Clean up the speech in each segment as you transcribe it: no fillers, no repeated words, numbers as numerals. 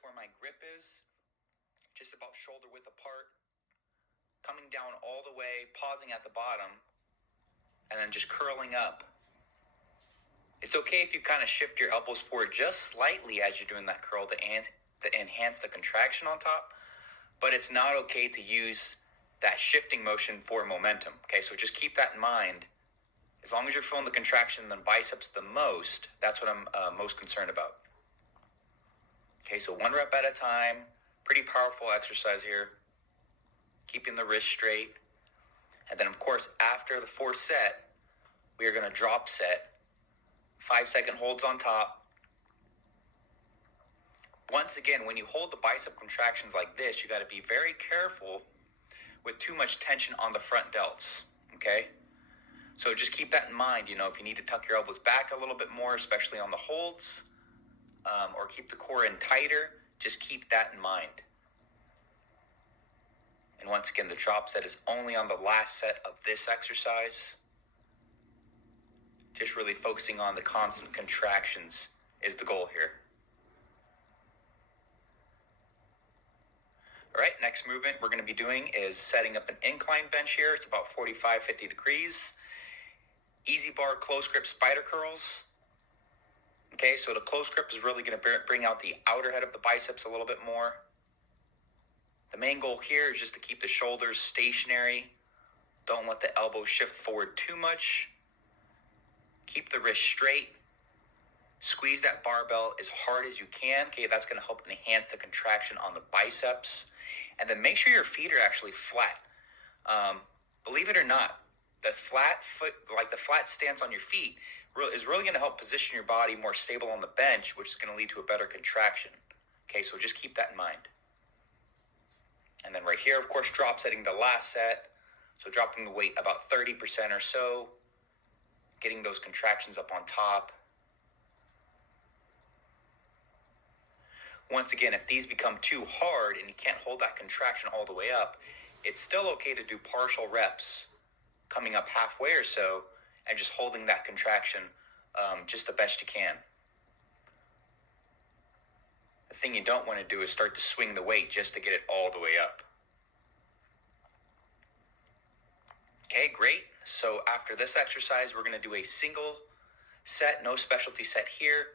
notice where my grip is, just about shoulder width apart, coming down all the way, pausing at the bottom, and then just curling up. It's okay if you kind of shift your elbows forward just slightly as you're doing that curl to enhance the contraction on top, but it's not okay to use that shifting motion for momentum. Okay, so just keep that in mind. As long as you're feeling the contraction in the biceps the most, that's what I'm most concerned about. Okay, so 1 rep at a time. Pretty powerful exercise here. Keeping the wrist straight. And then, of course, after the 4th set, we are going to drop set. 5-second holds on top. Once again, when you hold the bicep contractions like this, you got to be very careful with too much tension on the front delts. Okay? So just keep that in mind. If you need to tuck your elbows back a little bit more, especially on the holds, or keep the core in tighter, just keep that in mind. And once again, the drop set is only on the last set of this exercise. Just really focusing on the constant contractions is the goal here. All right, next movement we're going to be doing is setting up an incline bench here. It's about 45, 50 degrees. Easy bar close grip spider curls. Okay, so the close grip is really going to bring out the outer head of the biceps a little bit more. The main goal here is just to keep the shoulders stationary. Don't let the elbows shift forward too much. Keep the wrist straight. Squeeze that barbell as hard as you can. Okay, that's going to help enhance the contraction on the biceps. And then make sure your feet are actually flat. Believe it or not, the flat foot, like the flat stance on your feet, is really going to help position your body more stable on the bench, which is going to lead to a better contraction. Okay, so just keep that in mind. And then right here, of course, drop setting the last set. So dropping the weight about 30% or so. Getting those contractions up on top. Once again, if these become too hard and you can't hold that contraction all the way up, it's still okay to do partial reps, coming up halfway or so, and just holding that contraction just the best you can. The thing you don't want to do is start to swing the weight just to get it all the way up. Okay, great. So after this exercise, we're going to do a single set, no specialty set here.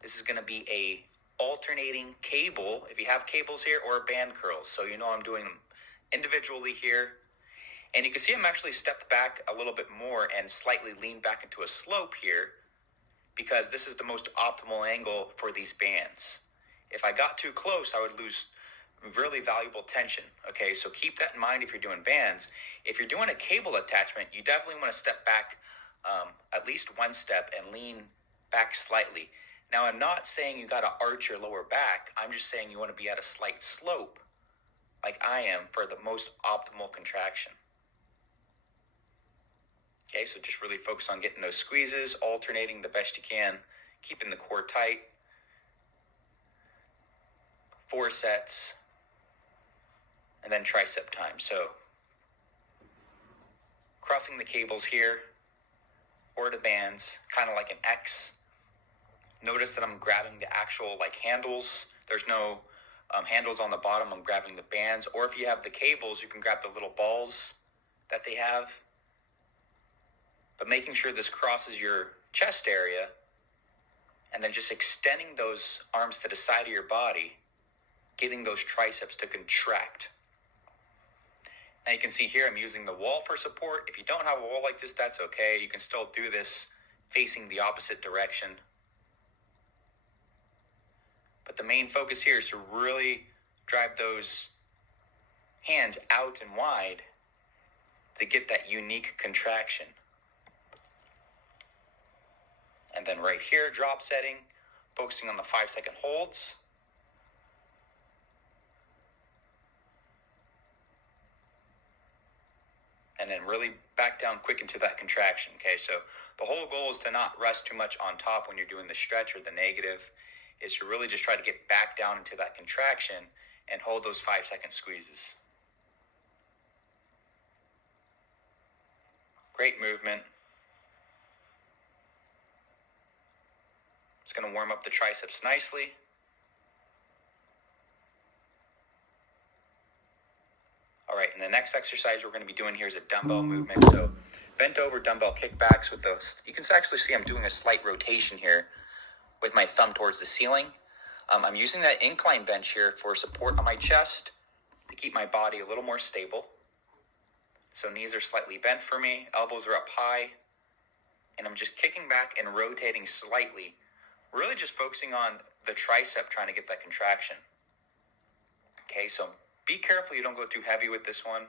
This is going to be a alternating cable, if you have cables here, or band curls. So I'm doing them individually here. And you can see I'm actually stepped back a little bit more and slightly leaned back into a slope here because this is the most optimal angle for these bands. If I got too close, I would lose really valuable tension. Okay, so keep that in mind if you're doing bands. If you're doing a cable attachment, you definitely want to step back at least 1 step and lean back slightly. Now, I'm not saying you got to arch your lower back. I'm just saying you want to be at a slight slope, like I am, for the most optimal contraction. Okay, so just really focus on getting those squeezes, alternating the best you can, keeping the core tight. 4 sets, and then tricep time. So crossing the cables here, or the bands, kind of like an X. Notice that I'm grabbing the actual handles. There's no handles on the bottom. I'm grabbing the bands. Or if you have the cables, you can grab the little balls that they have. But making sure this crosses your chest area, and then just extending those arms to the side of your body, getting those triceps to contract. Now you can see here I'm using the wall for support. If you don't have a wall like this, that's okay. You can still do this facing the opposite direction. But the main focus here is to really drive those hands out and wide to get that unique contraction. And then right here, drop setting, focusing on the 5-second holds. And then really back down quick into that contraction. Okay, so the whole goal is to not rest too much on top when you're doing the stretch or the negative, is to really just try to get back down into that contraction and hold those 5-second squeezes. Great movement. It's going to warm up the triceps nicely. All right, and the next exercise we're going to be doing here is a dumbbell movement. So bent over dumbbell kickbacks with those. You can actually see I'm doing a slight rotation here with my thumb towards the ceiling. I'm using that incline bench here for support on my chest to keep my body a little more stable. So knees are slightly bent for me, elbows are up high, and I'm just kicking back and rotating slightly, really just focusing on the tricep, trying to get that contraction. Okay, so be careful you don't go too heavy with this one.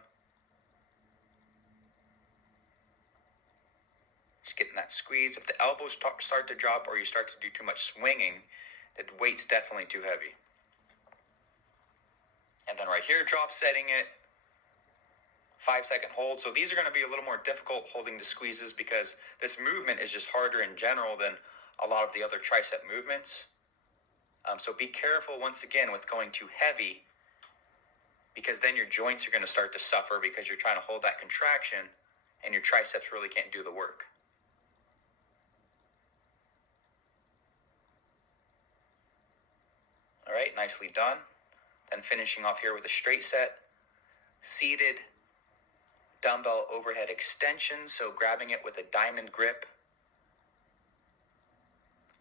Just getting that squeeze. If the elbows start to drop or you start to do too much swinging, the weight's definitely too heavy. And then right here, drop setting it, 5-second hold. So these are going to be a little more difficult holding the squeezes because this movement is just harder in general than a lot of the other tricep movements. So be careful once again with going too heavy, because then your joints are going to start to suffer because you're trying to hold that contraction and your triceps really can't do the work. All right, nicely done. Then finishing off here with a straight set, seated dumbbell overhead extension. So grabbing it with a diamond grip,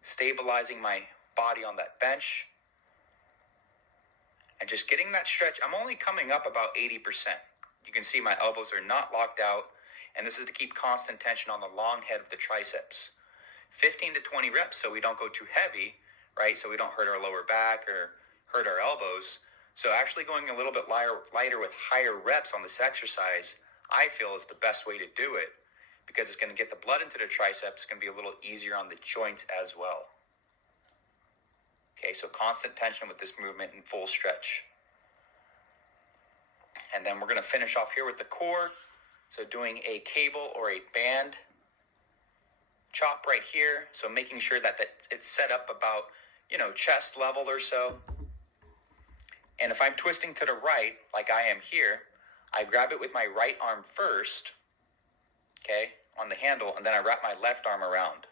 stabilizing my body on that bench, and just getting that stretch. I'm only coming up about 80%. You can see my elbows are not locked out, and this is to keep constant tension on the long head of the triceps. 15 to 20 reps so we don't go too heavy, right? So we don't hurt our lower back or hurt our elbows. So actually going a little bit lighter with higher reps on this exercise, I feel is the best way to do it, because it's going to get the blood into the triceps. It's going to be a little easier on the joints as well. Okay, so constant tension with this movement and full stretch. And then we're going to finish off here with the core. So doing a cable or a band chop right here. So making sure that it's set up about, chest level or so. And if I'm twisting to the right, like I am here, I grab it with my right arm first, okay, on the handle, and then I wrap my left arm around.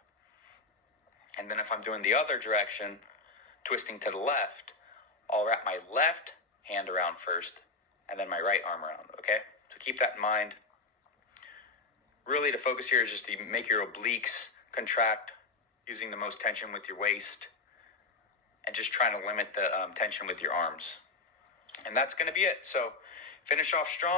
And then if I'm doing the other direction, twisting to the left, I'll wrap my left hand around first, and then my right arm around, okay? So keep that in mind. Really, the focus here is just to make your obliques contract, using the most tension with your waist, and just trying to limit the tension with your arms. And that's going to be it. So finish off strong.